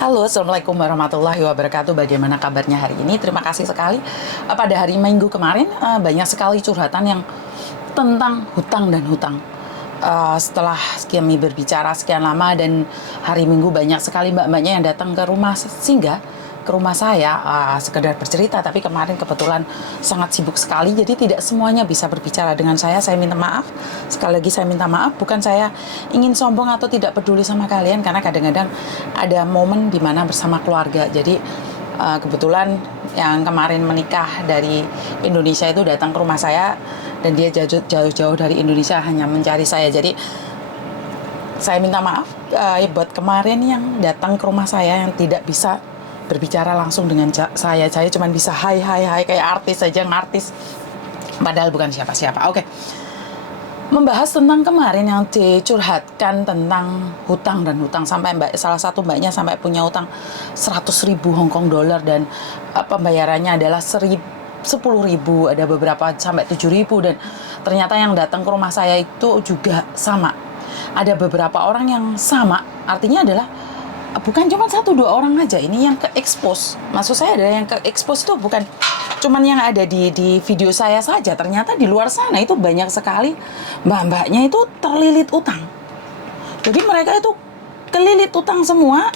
Halo, Assalamualaikum warahmatullahi wabarakatuh. Bagaimana kabarnya hari ini? Terima kasih sekali. Pada hari Minggu kemarin, banyak sekali curhatan yang tentang hutang dan hutang. Setelah kami berbicara sekian lama dan hari Minggu banyak sekali mbak-mbaknya yang datang ke rumah singgah, ke rumah saya, sekedar bercerita. Tapi kemarin kebetulan sangat sibuk sekali, jadi tidak semuanya bisa berbicara dengan saya. Saya minta maaf. Sekali lagi saya minta maaf, bukan saya ingin sombong atau tidak peduli sama kalian, karena kadang-kadang ada momen di mana bersama keluarga. Jadi kebetulan yang kemarin menikah dari Indonesia itu datang ke rumah saya, dan dia jauh-jauh dari Indonesia hanya mencari saya. Jadi saya minta maaf buat kemarin yang datang ke rumah saya yang tidak bisa berbicara langsung dengan saya. Saya cuma bisa hai kayak artis saja, ngartis, padahal bukan siapa-siapa. Oke. Membahas tentang kemarin yang dicurhatkan tentang hutang dan hutang, sampai salah satu mbaknya sampai punya hutang 100.000 Hong Kong dollar, dan pembayarannya adalah 10.000, ada beberapa sampai 7.000, dan ternyata yang datang ke rumah saya itu juga sama. Ada beberapa orang yang sama, artinya adalah bukan cuma 1-2 orang aja ini yang ke-expose. Maksud saya ada yang ke-expose itu bukan cuman yang ada di video saya saja. Ternyata di luar sana itu banyak sekali mbak-mbaknya itu terlilit utang. Jadi mereka itu kelilit utang semua.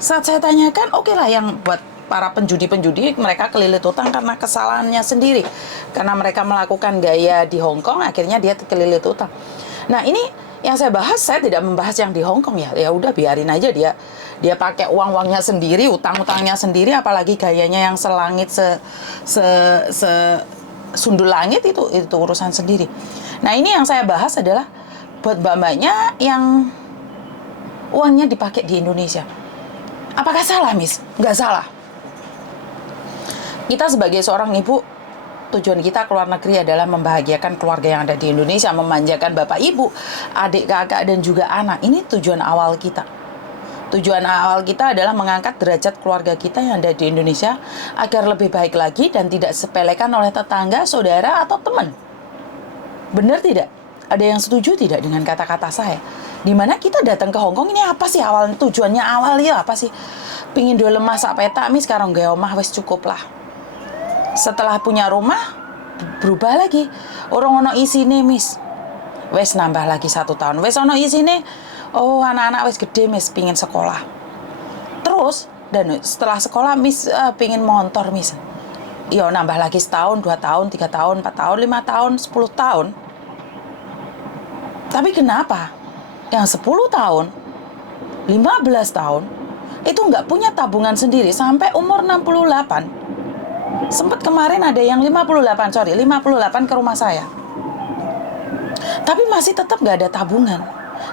Saat saya tanyakan, oke lah, yang buat para penjudi-penjudi, mereka kelilit utang karena kesalahannya sendiri. Karena mereka melakukan gaya di Hong Kong, akhirnya dia kelilit utang. Nah, ini yang saya bahas, saya tidak membahas yang di Hong Kong ya. Ya udah, biarin aja dia pakai uangnya sendiri, utang-utangnya sendiri, apalagi gayanya yang selangit sundul langit, itu urusan sendiri. Nah, ini yang saya bahas adalah buat mbak-mbaknya yang uangnya dipakai di Indonesia. Apakah salah, Miss? Nggak salah. Kita sebagai seorang ibu, tujuan kita ke luar negeri adalah membahagiakan keluarga yang ada di Indonesia, memanjakan bapak ibu, adik kakak, dan juga anak. Ini tujuan awal kita. Tujuan awal kita adalah mengangkat derajat keluarga kita yang ada di Indonesia agar lebih baik lagi dan tidak sepelekan oleh tetangga, saudara, atau teman. Benar tidak? Ada yang setuju tidak dengan kata-kata saya? Dimana kita datang ke Hong Kong ini apa sih awal tujuannya awalnya apa sih? Pingin dua lemah sak petak, Miss, sekarang gak omah wes cukup lah. Setelah punya rumah, berubah lagi. Orang ono isine, Miss. Wes nambah lagi 1 tahun. Wes ono isine, oh anak-anak wes gede, Miss, pingin sekolah. Terus, dan setelah sekolah, Miss, pingin motor, Miss. Yo nambah lagi 1 tahun, 2 tahun, 3 tahun, 4 tahun, 5 tahun, 10 tahun. Tapi kenapa yang 10 tahun, 15 tahun, itu nggak punya tabungan sendiri sampai umur 68? Sempat kemarin ada yang 58 ke rumah saya. Tapi masih tetap nggak ada tabungan.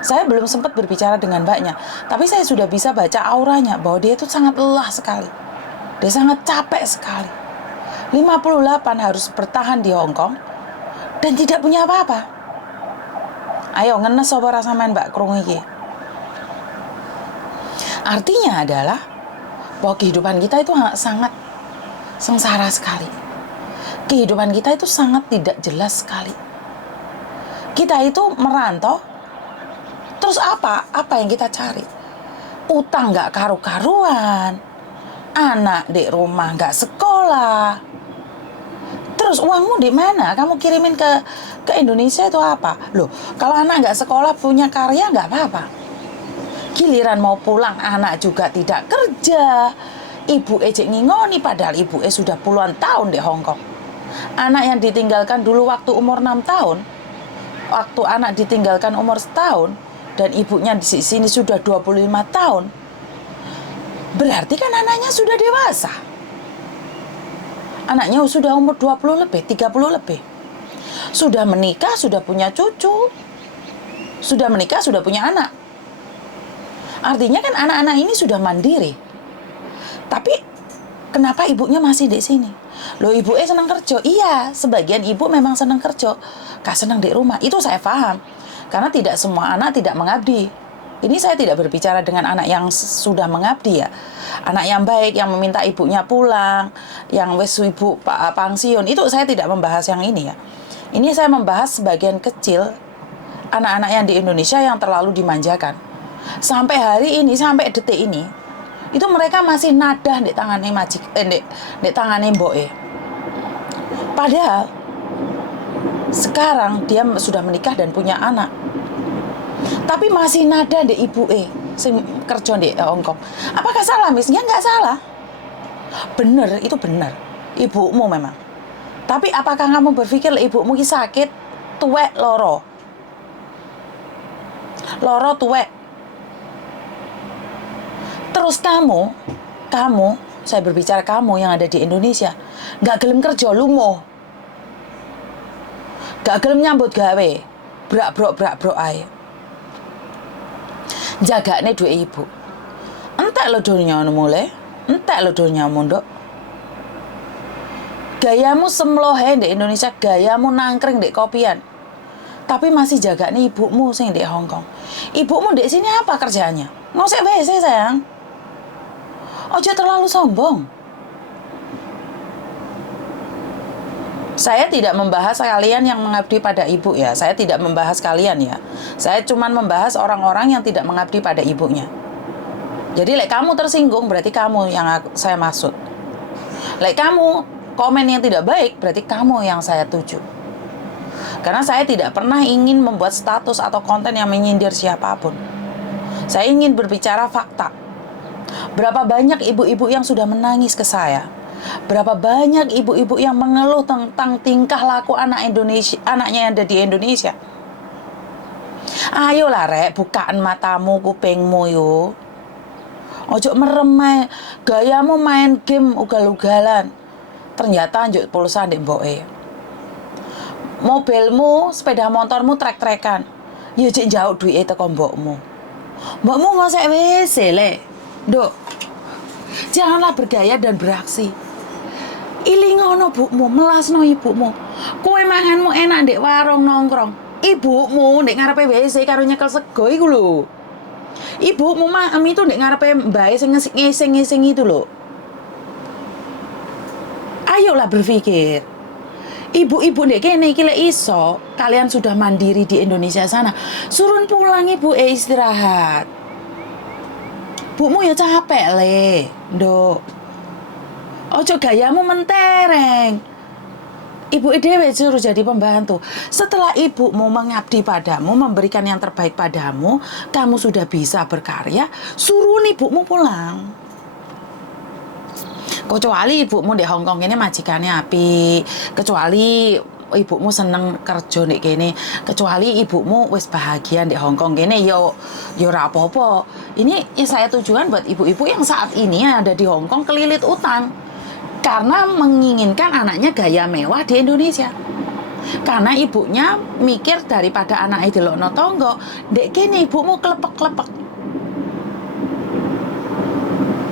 Saya belum sempat berbicara dengan mbaknya, tapi saya sudah bisa baca auranya bahwa dia itu sangat lelah sekali. Dia sangat capek sekali. 58 harus bertahan di Hong Kong dan tidak punya apa-apa. Ayo ngenes apa rasa main mbak krungu iki. Artinya adalah bahwa kehidupan kita itu sangat sengsara sekali. Kehidupan kita itu sangat tidak jelas sekali. Kita itu merantau, terus apa yang kita cari? Utang nggak karu-karuan, anak di rumah nggak sekolah. Terus uangmu di mana? Kamu kirimin ke Indonesia itu apa? Loh, kalau anak nggak sekolah punya karya nggak apa-apa. Giliran mau pulang anak juga tidak kerja. Ibu ejek ngingoni padahal ibu sudah puluhan tahun di Hong Kong. Anak yang ditinggalkan dulu waktu umur 6 tahun, waktu anak ditinggalkan umur 1 tahun, dan ibunya di sini sudah 25 tahun. Berarti kan anaknya sudah dewasa. Anaknya sudah umur 20 lebih, 30 lebih. Sudah menikah, sudah punya cucu. Sudah menikah, sudah punya anak. Artinya kan anak-anak ini sudah mandiri. Tapi kenapa ibunya masih di sini? Loh, ibu senang kerja. Iya, sebagian ibu memang senang kerja, gak senang di rumah. Itu saya paham. Karena tidak semua anak tidak mengabdi. Ini saya tidak berbicara dengan anak yang sudah mengabdi ya. Anak yang baik, yang meminta ibunya pulang, yang wes ibu pensiun. Itu saya tidak membahas yang ini ya. Ini saya membahas sebagian kecil anak-anak yang di Indonesia yang terlalu dimanjakan. Sampai hari ini, sampai detik ini, itu mereka masih nadah di tangane di tangane mboke. Padahal sekarang dia sudah menikah dan punya anak, tapi masih nada di ibuke sing kerja di Hongkong. Apakah salah, Miss? Ya nggak salah. Bener, itu bener. Ibumu memang. Tapi apakah kamu berpikir ibumu ki sakit, tuwek, loro tuwek? Terus kamu, saya berbicara kamu yang ada di Indonesia, nggak gelem kerja lumo, nggak gelem nyambut gawe, brak-brok ae. Jagane duwe ibu. Entek lo dunia mulai, entek lo dunia munduk. Gayamu semlohe di Indonesia, gayamu nangkring di kopian. Tapi masih jaga nih ibumu sing di Hongkong. Ibumu di sini apa kerjanya? Ngosek WC, sayang. Ojo terlalu sombong. Saya tidak membahas kalian yang mengabdi pada ibu ya. Saya tidak membahas kalian ya. Saya cuma membahas orang-orang yang tidak mengabdi pada ibunya. Jadi lek kamu tersinggung berarti kamu yang saya maksud. Lek kamu komen yang tidak baik berarti kamu yang saya tuju. Karena saya tidak pernah ingin membuat status atau konten yang menyindir siapapun. Saya ingin berbicara fakta. Berapa banyak ibu-ibu yang sudah menangis ke saya? Berapa banyak ibu-ibu yang mengeluh tentang tingkah laku anaknya yang ada di Indonesia? Ayolah rek, bukaan matamu, kupingmu yo. Ojo merem, gayamu main game ugal-ugalan. Ternyata anjuk pulsa ndek mboke. Mobilmu, sepeda motormu trek-trekan. Ya jek njauk duwike teko mbokmu. Mbokmu ngosek WC le. Nduk. Janganlah bergaya dan beraksi. Ilingono bukmu, melasno ibumu. Kowe manganmu enak ndek warung nongkrong. Ibumu ndek ngarepe WC karo nyekel sego iku lho. Ibumu maem itu ndek ngarepe mbae sing ngising-ngising itu lho. Ayolah berpikir. Ibu-ibu ndek kene iki lek iso, kalian sudah mandiri di Indonesia sana. Surun pulang ibu istirahat. Bumu ya capek le, nduk. Ojo gayamu mentereng. Ibu dhewe suruh jadi pembantu. Setelah ibumu mengabdi padamu, memberikan yang terbaik padamu, kamu sudah bisa berkarya, suruh ibumu pulang. Kecuali ibumu di Hongkong ini majikannya api, kecuali ibumu seneng kerja di kene, kecuali ibumu wis bahagia di Hongkong kene, yo ora apa-apa. Ini ya saya tujuan buat ibu-ibu yang saat ini ada di Hongkong kelilit utang. Karena menginginkan anaknya gaya mewah di Indonesia. Karena ibunya mikir daripada anaknya delokno tonggo, ndek kene ibumu klepek-klepek.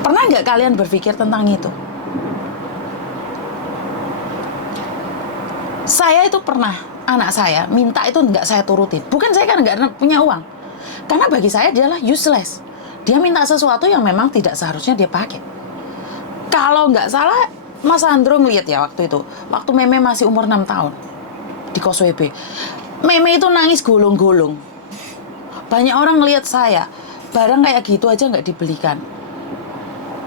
Pernah nggak kalian berpikir tentang itu? Saya itu pernah, anak saya minta itu nggak saya turutin. Bukan saya kan nggak punya uang. Karena bagi saya dia adalah useless. Dia minta sesuatu yang memang tidak seharusnya dia pakai. Kalau nggak salah, Mas Andro ngeliat ya waktu itu. Waktu Meme masih umur 6 tahun. Di Kos WB. Meme itu nangis gulung-gulung. Banyak orang ngeliat saya. Barang kayak gitu aja nggak dibelikan.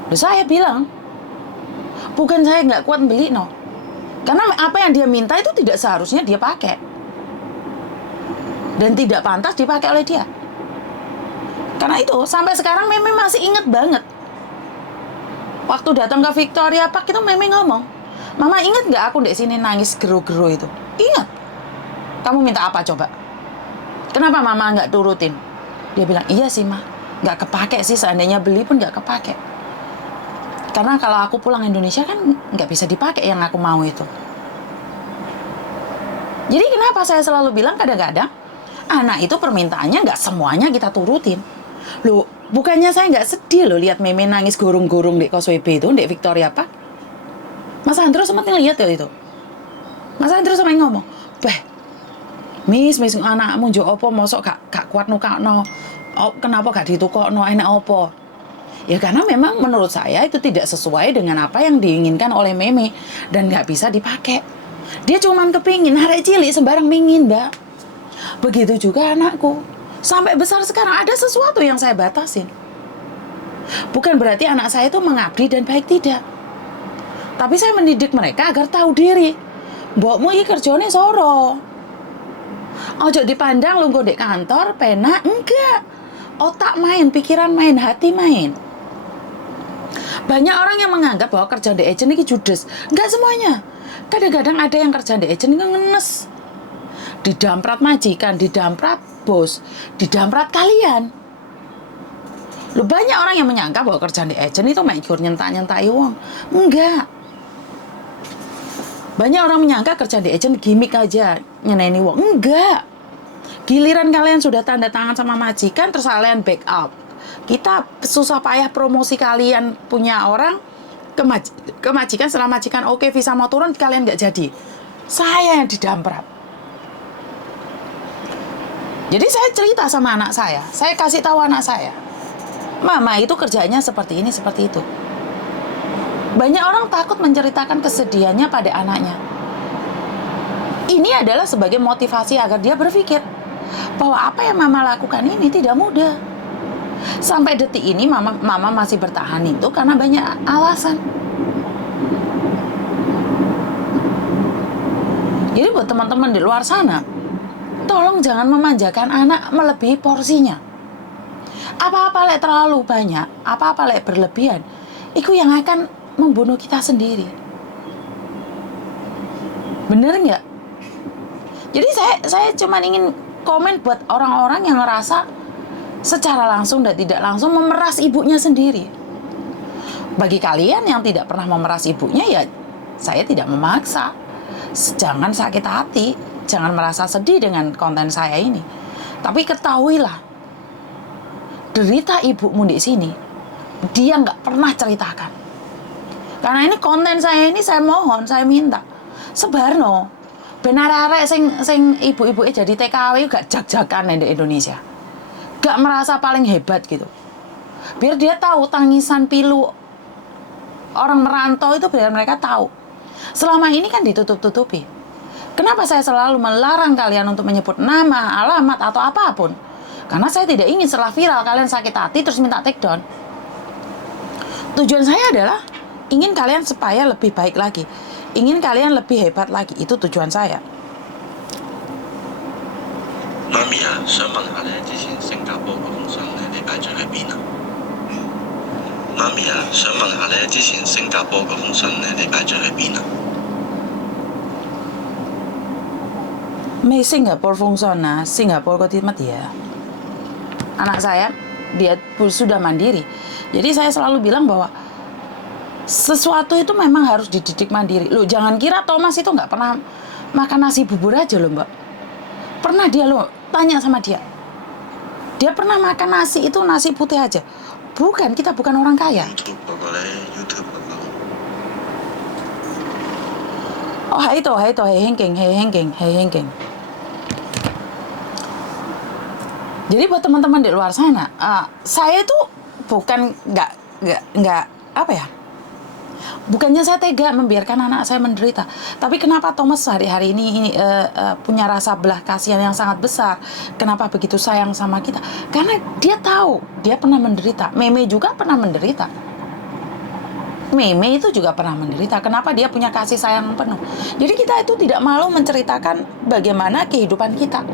Terus saya bilang, bukan saya nggak kuat beli, no. Karena apa yang dia minta itu tidak seharusnya dia pakai. Dan tidak pantas dipakai oleh dia. Karena itu, sampai sekarang Meme masih inget banget. Waktu datang ke Victoria Park itu Meme ngomong, Mama inget nggak aku di sini nangis geru-geru itu? Ingat. Kamu minta apa coba? Kenapa Mama nggak turutin? Dia bilang, iya sih Ma, nggak kepake sih, seandainya beli pun nggak kepake. Karena kalau aku pulang Indonesia kan nggak bisa dipakai yang aku mau itu. Jadi kenapa saya selalu bilang kadang-kadang anak itu permintaannya nggak semuanya kita turutin. Loh, bukannya saya nggak sedih loh lihat Meme nangis gorong-gorong di Kos WB itu, di Victoria Park. Mas Andro sempat ngeliat ya itu. Mas Andro sampai ngomong, Miss anakmu jo opo mosok gak kuat nukakno. Oh, kenapa gak ditukokno enak opo? Ya karena memang menurut saya itu tidak sesuai dengan apa yang diinginkan oleh Meme dan nggak bisa dipakai. Dia cuma kepingin arek cilik sembarang mingin, Mbak. Begitu juga anakku. Sampai besar sekarang ada sesuatu yang saya batasin. Bukan berarti anak saya itu mengabdi dan baik, tidak. Tapi saya mendidik mereka agar tahu diri. Mbokmu iki kerjane soro. Ojo dipandang lungguh di kantor, pena, enggak. Otak main, pikiran main, hati main. Banyak orang yang menganggap bahwa kerja di agent ini judes. Enggak semuanya. Kadang-kadang ada yang kerja di agent ini ngenes. Didamprat majikan, didamprat bos, didamprat kalian. Lu banyak orang yang menyangka bahwa kerjaan di agent itu main nyentak-nyentai uang. Enggak. Banyak orang menyangka kerjaan di agent gimmick aja, nyeneni uang. Enggak. Giliran kalian sudah tanda tangan sama majikan, terus kalian backup. Kita susah payah promosi kalian punya orang ke majikan, setelah majikan oke, visa mau turun, kalian nggak jadi. Saya yang didamprat. Jadi saya cerita sama anak saya kasih tahu anak saya, mama itu kerjanya seperti ini, seperti itu. Banyak orang takut menceritakan kesedihannya pada anaknya. Ini adalah sebagai motivasi agar dia berpikir bahwa apa yang mama lakukan ini tidak mudah. Sampai detik ini mama masih bertahan itu karena banyak alasan. Jadi buat teman-teman di luar sana, tolong jangan memanjakan anak melebihi porsinya. Apa-apa lek terlalu banyak, apa-apa lek berlebihan, itu yang akan membunuh kita sendiri. Bener nggak? Jadi saya cuma ingin komen buat orang-orang yang ngerasa secara langsung dan tidak langsung memeras ibunya sendiri. Bagi kalian yang tidak pernah memeras ibunya, ya saya tidak memaksa. Jangan sakit hati, jangan merasa sedih dengan konten saya ini. Tapi ketahuilah, derita ibumu di sini, dia nggak pernah ceritakan. Karena ini konten saya ini, saya mohon, saya minta sebarno. Benar arek sing ibu-ibu jadi TKW gak jag-jagan di Indonesia. Gak merasa paling hebat gitu. Biar dia tahu tangisan pilu orang merantau itu, biar mereka tahu. Selama ini kan ditutup-tutupi. Kenapa saya selalu melarang kalian untuk menyebut nama, alamat, atau apapun? Karena saya tidak ingin setelah viral kalian sakit hati terus minta take down. Tujuan saya adalah ingin kalian supaya lebih baik lagi. Ingin kalian lebih hebat lagi. Itu tujuan saya. Mami啊，想問下你之前新加坡嗰封信你擺咗喺邊啊？媽咪啊，想問下你之前新加坡嗰封信你擺咗喺邊啊？Singapore Fungson, Singapore kok mati ya. Anak saya dia sudah mandiri. Jadi saya selalu bilang bahwa sesuatu itu memang harus dididik mandiri. Loh, jangan kira Thomas itu nggak pernah makan nasi bubur aja loh, Mbak. Pernah dia loh, tanya sama dia. Dia pernah makan nasi itu nasi putih aja. Bukan, kita bukan orang kaya. YouTube 嗰個咧，YouTube 嗰個。Oh,喺度，係興勁。Jadi buat teman-teman di luar sana, saya tuh bukan nggak apa ya? Bukannya saya tega membiarkan anak saya menderita, tapi kenapa Thomas hari-hari ini punya rasa belah kasihan yang sangat besar? Kenapa begitu sayang sama kita? Karena dia tahu dia pernah menderita. Meme juga pernah menderita. Meme itu juga pernah menderita. Kenapa dia punya kasih sayang penuh? Jadi kita itu tidak malu menceritakan bagaimana kehidupan kita.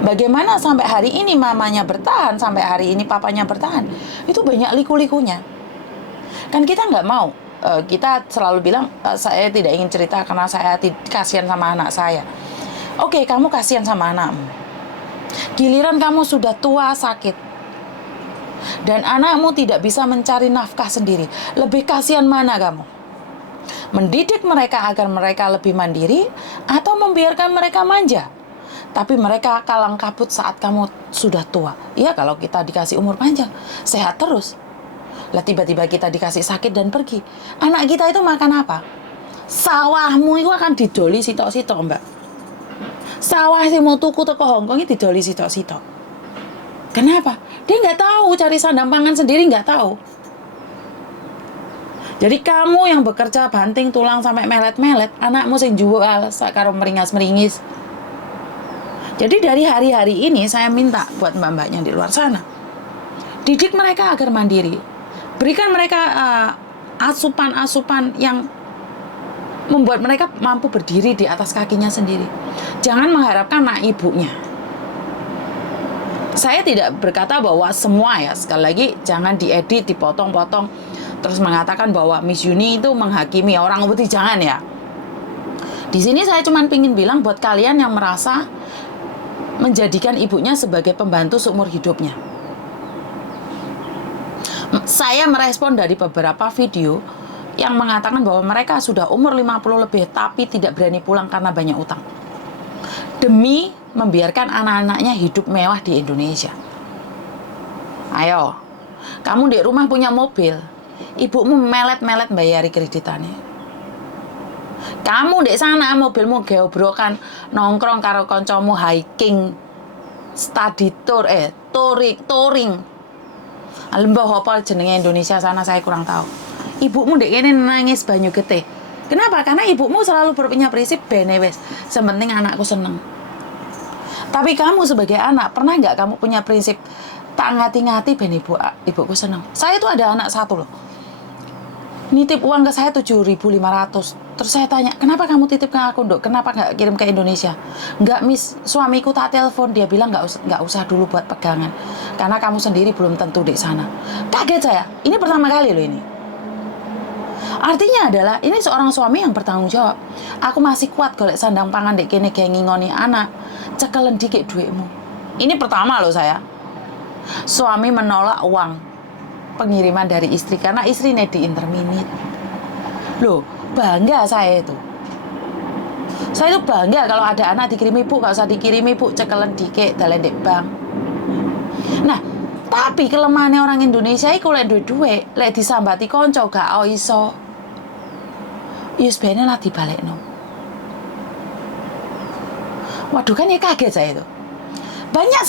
Bagaimana sampai hari ini mamanya bertahan, sampai hari ini papanya bertahan. Itu banyak liku-likunya. Kan kita nggak mau. Kita selalu bilang, saya tidak ingin cerita karena saya kasihan sama anak saya. Oke, kamu kasihan sama anakmu. Giliran kamu sudah tua, sakit. Dan anakmu tidak bisa mencari nafkah sendiri. Lebih kasihan mana kamu? Mendidik mereka agar mereka lebih mandiri, atau membiarkan mereka manja? Tapi mereka kalang kabut saat kamu sudah tua. Ya, kalau kita dikasih umur panjang, sehat terus. Lah tiba-tiba kita dikasih sakit dan pergi. Anak kita itu makan apa? Sawahmu itu akan didoli sitok-sitok, Mbak. Sawah sing mau tuku teko Hongkong itu didoli sitok-sitok. Kenapa? Dia nggak tahu cari sandang pangan sendiri, nggak tahu. Jadi kamu yang bekerja banting tulang sampai melet-melet, anakmu sing jual sakaro meringas-meringis. Jadi dari hari-hari ini saya minta buat mbak-mbaknya di luar sana, didik mereka agar mandiri. Berikan mereka asupan-asupan yang membuat mereka mampu berdiri di atas kakinya sendiri. Jangan mengharapkan anak ibunya. Saya tidak berkata bahwa semua ya, sekali lagi jangan diedit, dipotong-potong, terus mengatakan bahwa Miss Yuni itu menghakimi orang putih, jangan ya. Di sini saya cuma ingin bilang buat kalian yang merasa menjadikan ibunya sebagai pembantu seumur hidupnya. Saya merespon dari beberapa video yang mengatakan bahwa mereka sudah umur 50 lebih tapi tidak berani pulang karena banyak utang. Demi membiarkan anak-anaknya hidup mewah di Indonesia. Ayo, kamu di rumah punya mobil, ibumu melet-melet bayari kreditannya. Kamu di sana mobilmu geobrokan, nongkrong karo koncomu hiking, study tour, touring. Lembah apa jenenge Indonesia sana saya kurang tahu. Ibumu dek kene nangis banyu getih. Kenapa? Karena ibumu selalu punya prinsip bene wes, sementing anakku seneng. Tapi kamu sebagai anak, pernah nggak kamu punya prinsip tak ngati-ngati ben ibuku seneng? Saya tuh ada anak satu loh. Nitip uang ke saya 7.500. Terus saya tanya, kenapa kamu titip ke aku, Dok? Kenapa nggak kirim ke Indonesia? Nggak, Miss. Suamiku tak telepon. Dia bilang nggak usah dulu buat pegangan. Karena kamu sendiri belum tentu di sana. Kaget saya. Ini pertama kali loh ini. Artinya adalah, ini seorang suami yang bertanggung jawab. Aku masih kuat golek sandang pangan dek kene kayak ngingoni anak. Cekelen dikit duitmu. Ini pertama loh saya. Suami menolak uang pengiriman dari istri karena istrinya di interminit. Loh, bangga saya itu. Saya itu bangga kalau ada anak dikirim ibu, gak usah dikirim ibu, cekelen dikit dalam dek bank. Nah, tapi kelemahannya orang Indonesia itu lek duwe-duwe, lek disambati konco gak iso. Yus bene lah dibalekno. Waduh, kan ya kaget saya itu. Banyak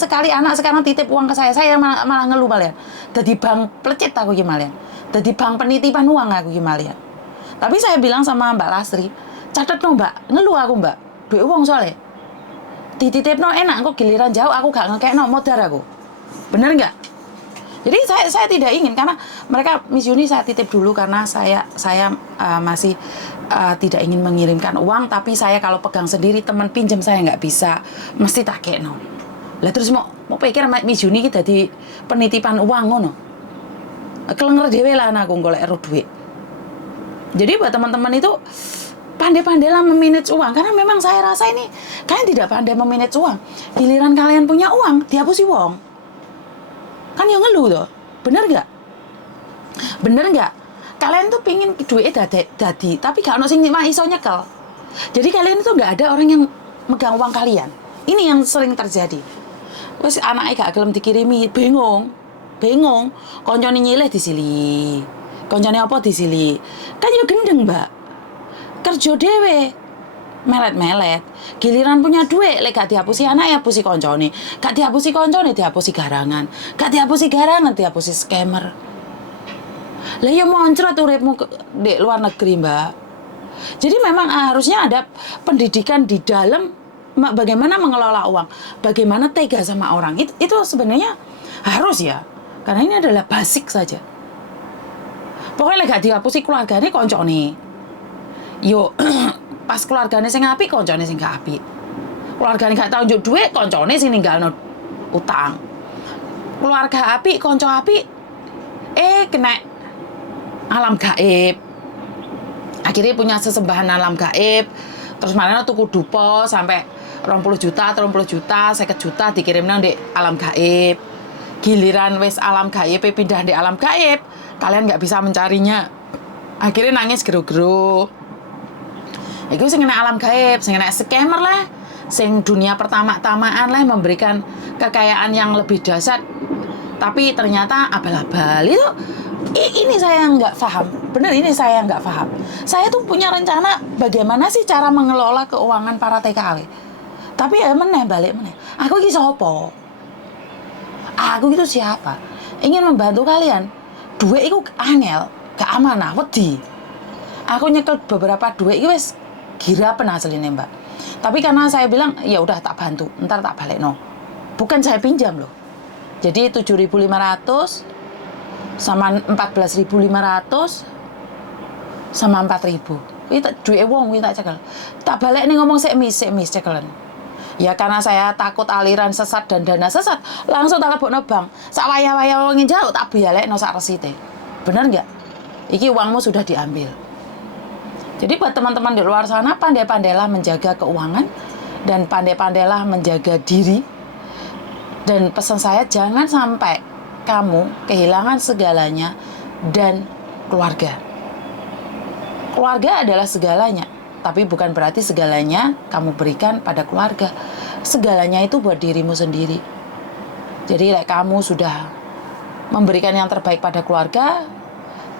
sekali anak sekarang titip uang ke saya malah ngeluh malian. Dadi bank plecit aku ki malian. Dadi bank penitipan uang aku ki malian. Tapi saya bilang sama Mbak Lasri, catet no Mbak, ngeluh aku Mbak, duit uang soalnya. Dititipno enak, kok giliran jauh aku gak ngekekno modar aku. Bener nggak? Jadi saya tidak ingin, karena mereka Miss Yuni saya titip dulu karena saya masih tidak ingin mengirimkan uang, tapi saya kalau pegang sendiri teman pinjam saya nggak bisa, mesti tak kekno. Lah terus mau pikir Miss Yuni kita di penitipan uang ngono. Kelenger dhewe lah anakku golek ero duit. Jadi buat teman-teman itu pandai-pandailah memanage uang, karena memang saya rasa ini kalian tidak pandai memanage uang. Giliran kalian punya uang, dihapusi uang. Kan yang ngeluh tuh. Bener nggak? Bener nggak? Kalian tuh pingin duitnya dadi, tapi gak ono sing iso nyekel. Jadi kalian itu nggak ada orang yang megang uang kalian. Ini yang sering terjadi. Wes anaknya gak gelem dikirimi, bingung. Koncone nyilih disili. Koncone apa disili. Kan yo gendeng, Mbak. Kerja dhewe. Melet-melet. Giliran punya duit, lek gak dihapusi anak ya hapusi koncone. Gak dihapusi koncone, dihapusi garangan. Gak dihapusi garangan, dihapusi scammer. Lah ya moncrot uripmu di luar negeri, Mbak. Jadi memang harusnya ada pendidikan di dalam bagaimana mengelola uang, bagaimana tega sama orang. Itu sebenarnya harus ya. Karena ini adalah basic saja. Pokoknya gak dihapusi keluargane koncone. Yo pas keluargane sing apik, koncone sing gak apik. Keluargane gak tau njuk dhuwit, koncone sing ninggalno utang. Keluarga apik, konco apik, kena alam gaib. Akhirnya punya sesembahan alam gaib. Terus mana tuku dupo sampai 20 juta, 30 juta, 50 juta dikirimnya di alam gaib. Giliran wes alam gaib pindah di alam gaib, kalian nggak bisa mencarinya. Akhirnya nangis geru-geru. Itu sing kena alam gaib, sing kena scammer lah, sing dunia pertama-tamaan lah memberikan kekayaan yang lebih dahsyat. Tapi ternyata abal-abal itu. Ini saya nggak paham. Bener, ini saya nggak paham. Saya tuh punya rencana bagaimana sih cara mengelola keuangan para TKW. Tapi ya balik meneh. Aku iki sapa? Aku itu siapa? Ingin membantu kalian. Duit itu angel, gak amanah, wedi. Aku nyekel beberapa duit itu wes girapen hasilnya, Mbak. Tapi karena saya bilang, ya udah tak bantu, ntar tak balik no. Bukan saya pinjam loh. Jadi 7.500 sama 14.500 sama 4.000. Kuwi tak duwe wong kuwi tak cekel. Tak balik nih ngomong sik mis cekelen. Ya karena saya takut aliran sesat dan dana sesat, langsung tak lebokno bank. Sak wayah-wayah wong njaluk tak balekno sak resite. Bener nggak? Iki uangmu sudah diambil. Jadi buat teman-teman di luar sana, pandai-pandailah menjaga keuangan dan pandai-pandailah menjaga diri. Dan pesan saya, jangan sampai kamu kehilangan segalanya dan keluarga. Keluarga adalah segalanya, tapi bukan berarti segalanya kamu berikan pada keluarga. Segalanya itu buat dirimu sendiri. Jadi kamu sudah memberikan yang terbaik pada keluarga,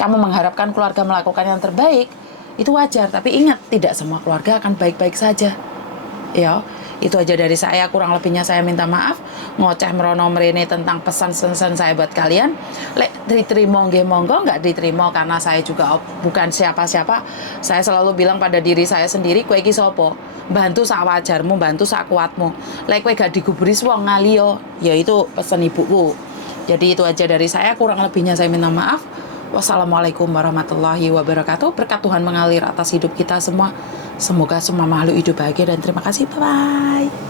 kamu mengharapkan keluarga melakukan yang terbaik, itu wajar. Tapi ingat, tidak semua keluarga akan baik-baik saja. Ya, itu aja dari saya. Kurang lebihnya saya minta maaf. Ngoceh merono merene tentang pesan-pesan saya buat kalian. Lek diterima nggih monggo, nggak diterima karena saya juga bukan siapa-siapa. Saya selalu bilang pada diri saya sendiri, kowe iki sapa? Bantu sak wajarmu, bantu sak kuatmu. Lek kowe gak digubris wong ngaliyo, ya itu pesan ibuku. Jadi itu aja dari saya. Kurang lebihnya saya minta maaf. Wassalamualaikum warahmatullahi wabarakatuh. Berkat Tuhan mengalir atas hidup kita semua. Semoga semua makhluk hidup bahagia dan terima kasih. Bye-bye.